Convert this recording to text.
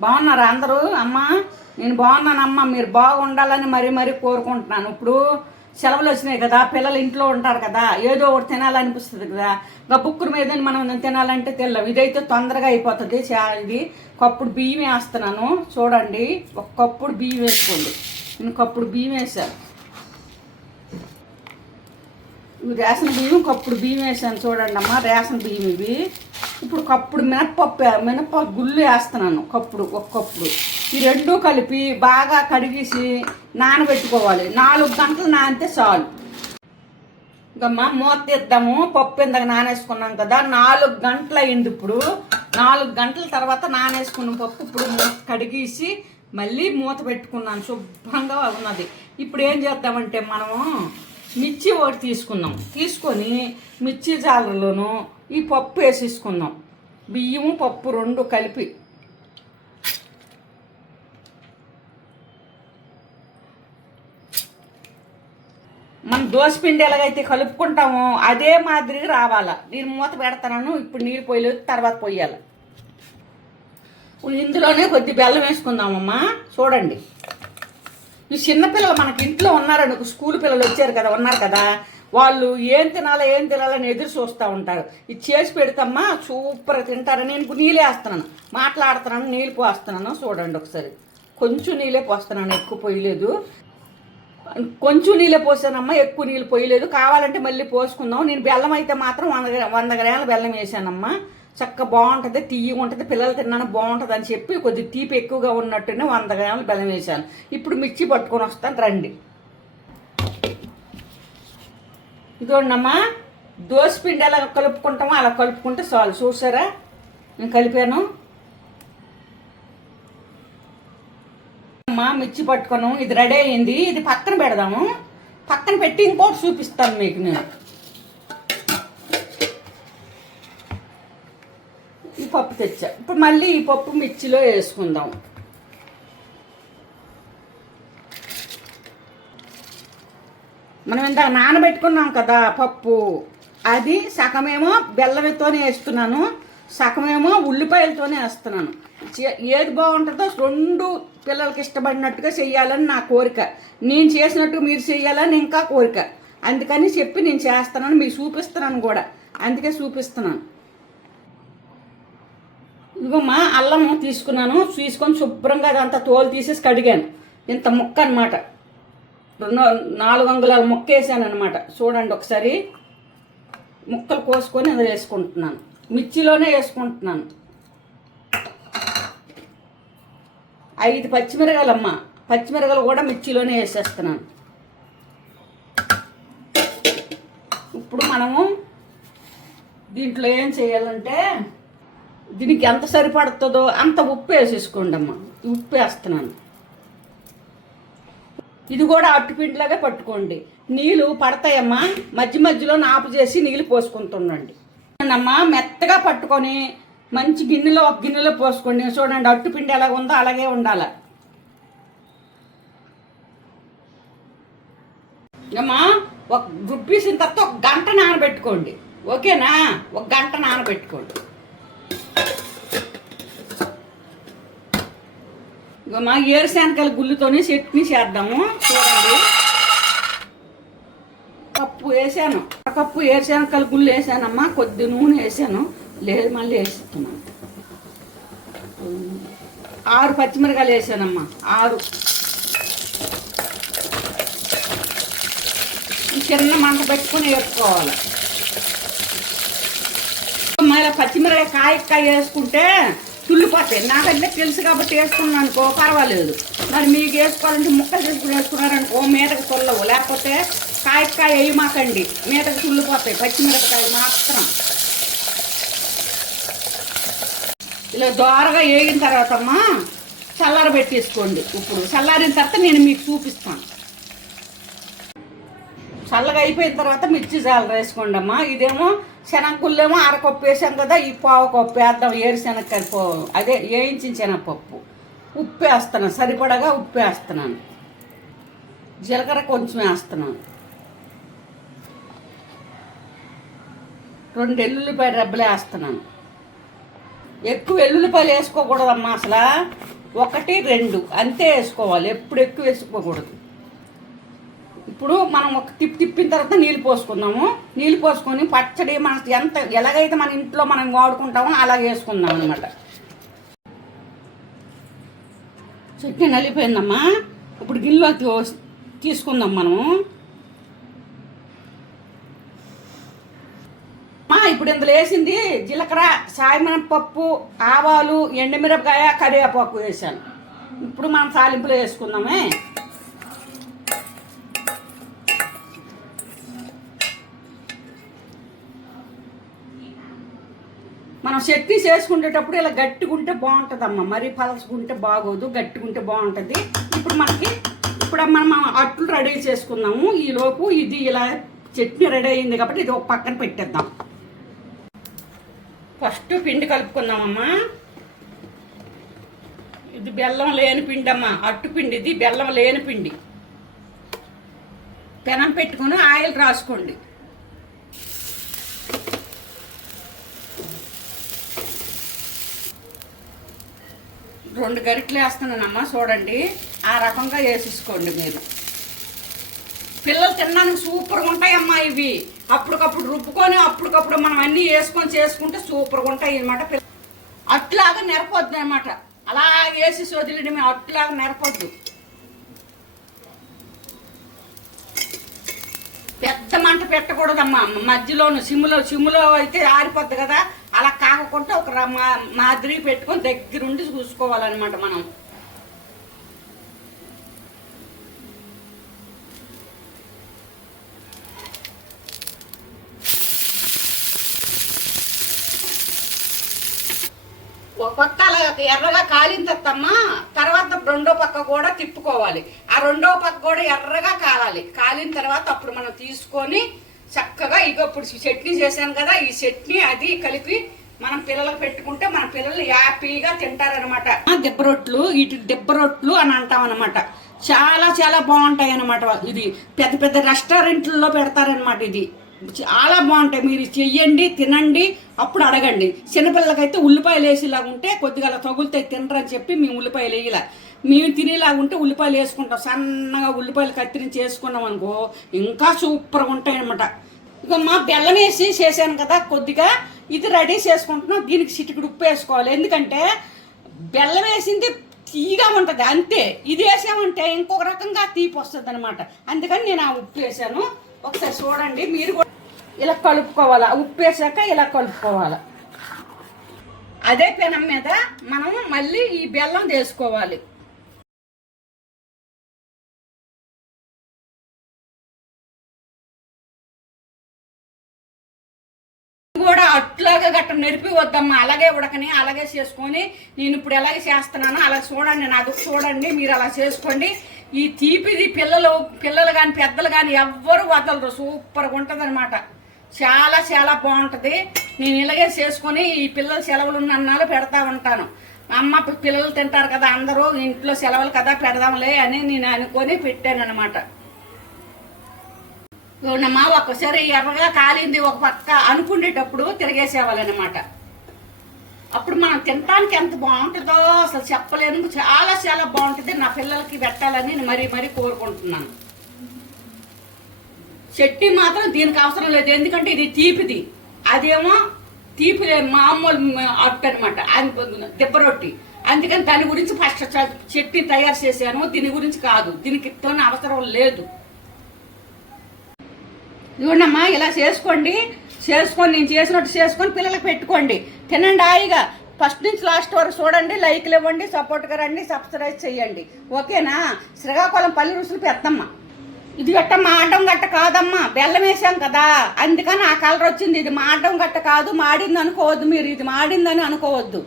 బాగున్నారా అందరూ? అమ్మ నేను బాగున్నానమ్మ. మీరు బాగుండాలని మరీ మరీ కోరుకుంటున్నాను. ఇప్పుడు సెలవులు వచ్చినాయి కదా పిల్లలు ఇంట్లో ఉంటారు కదా ఏదో ఒకటి తినాలనిపిస్తుంది కదా. ఇంకా బుక్కుల మీద మనం తినాలంటే తెల్లవు ఇదైతే తొందరగా అయిపోతుంది. చా- ఇది కప్పుడు బియ్యం వేస్తున్నాను. చూడండి ఒక కప్పుడు బియ్యం వేసుకోండి. నేను కప్పుడు బియ్యం వేసాను ఇవి రేషన్ బియ్యం కప్పుడు బియ్యం వేసాను చూడండి అమ్మ రేషన్ బియ్యం ఇవి. ఇప్పుడు కప్పుడు మినప్పప్పు మినప్పప్పు గుళ్ళు వేస్తున్నాను కప్పుడు ఒక కప్పుడు. ఈ రెండు కలిపి బాగా కడిగేసి నానబెట్టుకోవాలి. నాలుగు గంటలు నానితే చాలు. ఇంకమ్మా మూత తీద్దాము. పప్పు ఇందాక నానేసుకున్నాం కదా నాలుగు గంటలు అయింది ఇప్పుడు. నాలుగు గంటల తర్వాత నానేసుకున్న పప్పు ఇప్పుడు మూత కడిగేసి మళ్ళీ మూత పెట్టుకున్నాను. శుభ్రంగా ఉన్నది. ఇప్పుడు ఏం చేద్దామంటే మనము మిర్చి ఒకటి తీసుకుందాం. తీసుకొని మిర్చి జాలలోను ఈ పప్పు వేసేసుకుందాం. బియ్యము పప్పు రెండు కలిపి. మనం దోసపిండి ఎలాగైతే కలుపుకుంటామో అదే మాదిరిగా రావాలా. నేను మూత పెడతాను ఇప్పుడు నీళ్ళు పోయలేదు తర్వాత పోయాలి. ఇందులోనే కొద్ది బెల్లం వేసుకుందామమ్మా. చూడండి. ఈ చిన్నపిల్లలు మనకి ఇంట్లో ఉన్నారని స్కూల్ పిల్లలు వచ్చారు కదా ఉన్నారు కదా వాళ్ళు ఏం తినాలో ఏం తినాలని ఎదురు చూస్తూ ఉంటారు. ఇది చేసి పెడతామ్మా సూపర్ తింటారని నేను ఇప్పుడు నీళ్ళు వేస్తున్నాను. మాట్లాడుతున్నాను నీళ్ళు పోస్తున్నాను. చూడండి ఒకసారి. కొంచెం నీళ్ళే పోస్తున్నాను ఎక్కువ పోయలేదు. కొంచెం నీళ్ళే పోసానమ్మా ఎక్కువ నీళ్ళు పోయలేదు. కావాలంటే మళ్ళీ పోసుకుందాం. నేను బెల్లం అయితే మాత్రం వంద వంద గ్రాముల బెల్లం వేసానమ్మా. చక్కగా బాగుంటుంది తీయగా ఉంటుంది పిల్లలు తిన్నాను బాగుంటుంది అని చెప్పి కొద్దిగా తీపి ఎక్కువగా ఉన్నట్టునే వంద గ్రాముల బెల్లం వేసాను. ఇప్పుడు మిర్చి పట్టుకొని వస్తాను రండి. ఇదిగోండమ్మా దోసపిండి ఎలా కలుపుకుంటామో అలా కలుపుకుంటే చాలు. చూసారా? నేను కలిపాను. అమ్మా మిర్చి పట్టుకోను ఇది రెడీ అయింది. ఇది పక్కన పెడదాము. పక్కన పెట్టి ఇంకోటి చూపిస్తాను మీకు నేను. ఈ పప్పు తెచ్చా. ఇప్పుడు మళ్ళీ ఈ పప్పు మిర్చిలో వేసుకుందాం. మనం ఇందాక నానబెట్టుకున్నాం కదా పప్పు అది సగమేమో బెల్లమితోనే వేస్తున్నాను సగమేమో ఉల్లిపాయలతోనే వేస్తున్నాను. చే- ఏది బాగుంటుందో రెండు పిల్లలకి ఇష్టపడినట్టుగా చెయ్యాలని నా కోరిక. నేను చేసినట్టు మీరు చెయ్యాలని ఇంకా కోరిక. అందుకని చెప్పి నేను చేస్తున్నాను మీకు చూపిస్తున్నాను కూడా. అందుకే చూపిస్తున్నాను. ఇదిగోమ్మా అల్లం తీసుకున్నాను తీసుకొని శుభ్రంగా అదంతా తోలు తీసేసి కడిగాను. ఇంత ముక్క అనమాట రెండు నాలుగు అంగుళాల ముక్క వేసాను అనమాట చూడండి ఒకసారి. ముక్కలు కోసుకొని అది వేసుకుంటున్నాను. మిర్చిలోనే వేసుకుంటున్నాను. ఐదు పచ్చిమిరకాయలమ్మ. పచ్చిమిరగాయలు కూడా మిర్చిలోనే వేసేస్తున్నాను. ఇప్పుడు మనము దీంట్లో ఏం చేయాలంటే దీనికి ఎంత సరిపడుతుందో అంత ఉప్పు వేసేసుకోండి అమ్మ ఉప్పు వేస్తున్నాను. ఇది కూడా అట్టుపిండిలాగా పట్టుకోండి. నీళ్ళు పడతాయమ్మా. మధ్య మధ్యలో నాపు చేసి నీళ్ళు పోసుకుంటుండండి. అమ్మా మెత్తగా పట్టుకొని మంచి గిన్నెలో ఒక గిన్నెలో పోసుకోండి. చూడండి అట్టుపిండి ఎలా ఉందో అలాగే ఉండాలి. అమ్మా ఒక రుబ్బేసిన తర్వాత ఒక గంట నానబెట్టుకోండి. ఓకేనా? ఒక గంట నానబెట్టుకోండి. మా ఏరు ఏరుశనకాయల గుళ్ళుతోనే చట్నీ చేద్దాము. చూడండి. కప్పు వేసాను. ఆ ఏరు ఏరుశనకాయల గుళ్ళు వేసానమ్మా. కొద్ది నూనె వేసాను. లేదు మళ్ళీ వేస్తున్నాను ఆరు పచ్చిమిరకాయలు వేసానమ్మా. ఆరు. చిన్న మంట పెట్టుకొని వేసుకోవాలి. మళ్ళీ పచ్చిమిరకాయ కాయ కాయ వేసుకుంటే తుల్లిపోతాయి నాకంటే తెలుసు కాబట్టి వేసుకున్నాను అనుకో పర్వాలేదు. మరి మీకు వేసుకోవాలంటే ముక్కలు చేసుకుని వేసుకున్నారనుకో మీదకి తుల్లవు. లేకపోతే కాయకాయ కాయ వేయమాకండి. మీదకి తుల్లిపోతాయి పచ్చిమిరపకాయ మాత్రం. ఇలా దోరగా వేగిన తర్వాత అమ్మా చల్లార పెట్టేసుకోండి. ఇప్పుడు చల్లారిన తర్వాత నేను మీకు చూపిస్తాను. చల్లగా అయిపోయిన తర్వాత మిర్చి జాలు వేసుకోండి అమ్మా. ఇదేమో శనగగుళ్ళేమో అరకొప్పు వేసాం కదా ఈ పావు కొప్పు వేద్దాం ఏరుశనగకాయ పో అదే వేయించిన శనగపప్పు. ఉప్పు వేస్తున్నాను సరిపడగా ఉప్పు వేస్తున్నాను జీలకర్ర కొంచెం వేస్తున్నాను. రెండు ఎల్లుల్లిపాయ రెబ్బలు వేస్తున్నాను. ఎక్కువ ఎల్లుల్లిపాయలు వేసుకోకూడదమ్మా అసలు. ఒకటి రెండు అంతే వేసుకోవాలి. ఎప్పుడు ఎక్కువ వేసుకోకూడదు. ఇప్పుడు మనం ఒక తిప్పి తిప్పిన తర్వాత నీళ్ళు పోసుకుందాము. నీళ్ళు పోసుకొని పచ్చడి మన ఎంత ఎలాగైతే మన ఇంట్లో మనం వాడుకుంటామో అలా వేసుకుందాం అనమాట చట్నీ నలిపోయిందమ్మా. ఇప్పుడు గిన్నెలో తీసుకుందాం మనము. ఇప్పుడు ఇందులో వేసింది జీలకర్ర సాయమినపప్పు ఆవాలు ఎండుమిరపకాయ కరివేపాకు వేసాను. ఇప్పుడు మనం తాలింపులో వేసుకుందామే. మనం చట్నీ చేసుకునేటప్పుడు ఇలా గట్టిగుంటే బాగుంటుందమ్మా. మరీ పలసుకుంటే బాగోదు గట్టిగుంటే బాగుంటుంది. ఇప్పుడు మనకి ఇప్పుడు మనం అట్లు రెడీ చేసుకుందాము. ఈలోపు ఇది ఇలా చట్నీ రెడీ అయింది కాబట్టి ఇది ఒక పక్కన పెట్టేద్దాం. ఫస్ట్ పిండి కలుపుకుందామమ్మా. ఇది బెల్లం లేని పిండి అమ్మా అట్టు పిండి ఇది బెల్లం లేని పిండి. పెనం పెట్టుకుని ఆయిల్ రాసుకోండి. రెండు గరిటలు వేస్తున్నానమ్మా చూడండి. ఆ రకంగా వేసేసుకోండి మీరు. పిల్లలు తినడానికి సూపర్గా ఉంటాయమ్మా ఇవి. అప్పటికప్పుడు రుబ్బుకొని అప్పటికప్పుడు మనం అన్నీ వేసుకొని చేసుకుంటే సూపర్గా ఉంటాయి అనమాట అట్లాగా నెరపొద్దు అనమాట అలా వేసి మేము అట్లాగా నెరపొద్దు. పెద్ద మంట పెట్టకూడదమ్మా. మధ్యలోను సిమ్లో సిమ్లో అయితే ఆరిపోద్ది కదా. అలా కాకుండా ఒక మా- మాదిరి పెట్టుకొని దగ్గరుండి చూసుకోవాలన్నమాట మనం. ఒక పక్క అలా ఎర్రగా కాలిన తత్తమ్మా తర్వాత రెండో పక్క కూడా తిప్పుకోవాలి. ఆ రెండో పక్క కూడా ఎర్రగా కాలాలి. కాలిన తర్వాత అప్పుడు మనం తీసుకొని చక్కగా ఇగో ఇప్పుడు చట్నీ చేశాను కదా ఈ చట్నీ అది కలిపి మనం పిల్లలకు పెట్టుకుంటే మన పిల్లలు హ్యాపీగా తింటారనమాట దెబ్బ రొట్లు ఇటు దెబ్బ రొట్లు అని అంటాం అనమాట చాలా చాలా బాగుంటాయి అనమాట ఇది పెద్ద పెద్ద రెస్టారెంట్లలో పెడతారనమాట ఇది. చాలా బాగుంటాయి. మీరు చెయ్యండి తినండి అప్పుడు అడగండి. చిన్నపిల్లలకైతే ఉల్లిపాయలు వేసేలాగా ఉంటే కొద్దిగా అలా తగులుతాయి తినరని చెప్పి మేము ఉల్లిపాయలు వేయలే. మేము తినేలాగా ఉంటే ఉల్లిపాయలు వేసుకుంటాం. సన్నగా ఉల్లిపాయలు కత్తిరించి వేసుకున్నాం అనుకో ఇంకా సూపర్గా ఉంటాయి అనమాట ఇక మా బెల్లం వేసి చేశాను కదా కొద్దిగా. ఇది రెడీ చేసుకుంటున్నాం. దీనికి చిటికి ఉప్పు వేసుకోవాలి. ఎందుకంటే బెల్లం వేసింది తీగా ఉంటుంది. అంతే. ఇది వేసామంటే ఇంకొక రకంగా తీపి వస్తుంది అనమాట అందుకని నేను ఆ ఉప్పు వేసాను. ఒకసారి చూడండి. మీరు కూడా ఇలా కలుపుకోవాలి. ఆ ఉప్పు వేసాక ఇలా కలుపుకోవాలి. అదే పెనం మీద మనం మళ్ళీ ఈ బెల్లం వేసుకోవాలి. అట్లాగా గట్ట నెరిపి వద్దమ్మా. అలాగే ఉడకని అలాగే చేసుకొని నేను ఇప్పుడు ఎలాగే చేస్తున్నానో అలా చూడండి నాకు. చూడండి మీరు అలా చేసుకోండి. ఈ తీపిది పిల్లలు పిల్లలు కానీ పెద్దలు కానీ ఎవ్వరు వదలరు. సూపర్గా ఉంటుంది చాలా చాలా బాగుంటుంది. నేను ఇలాగే చేసుకొని ఈ పిల్లల సెలవులు ఉన్న అన్నాలు పెడతా ఉంటాను. అమ్మ పిల్లలు తింటారు కదా అందరూ ఇంట్లో సెలవులు కదా పెడదాంలే అని నేను అనుకొని పెట్టాను అనమాట చూడమ్మా ఒక్కసారి ఎర్రగా కాలింది ఒక పక్క అనుకునేటప్పుడు తిరిగేసేవాళ్ళనమాట. అప్పుడు మనం తినడానికి ఎంత బాగుంటుందో అసలు చెప్పలేను. చాలా చాలా బాగుంటుంది. నా పిల్లలకి పెట్టాలని నేను మరీ మరీ కోరుకుంటున్నాను. చట్నీ మాత్రం దీనికి అవసరం లేదు. ఎందుకంటే ఇది తీపిది. అదేమో తీపి మామూలు అట్టు అనమాట దెబ్బ రొట్టి. అందుకని దాని గురించి ఫస్ట్ చ- చట్నీ తయారు చేశాను. దీని గురించి కాదు. దీనికి తోనే అవసరం లేదు. చూడమ్మా ఇలా చేసుకోండి. చేసుకొని నేను చేసినట్టు చేసుకొని పిల్లలకు పెట్టుకోండి. తినండి హాయిగా. ఫస్ట్ నుంచి లాస్ట్ వరకు చూడండి లైక్లు ఇవ్వండి సపోర్ట్గా రండి సబ్స్క్రైబ్ చేయండి. ఓకేనా? శ్రీకాకుళం పల్లి రుసులు పెద్దమ్మ. ఇది గట్ట మాడడం గట్ట కాదమ్మా. బెల్లం వేసాం కదా. అందుకని ఆ కలర్ వచ్చింది. ఇది మాడడం గట్ట కాదు మాడింది అనుకోవద్దు మీరు. ఇది మాడిందని అనుకోవద్దు.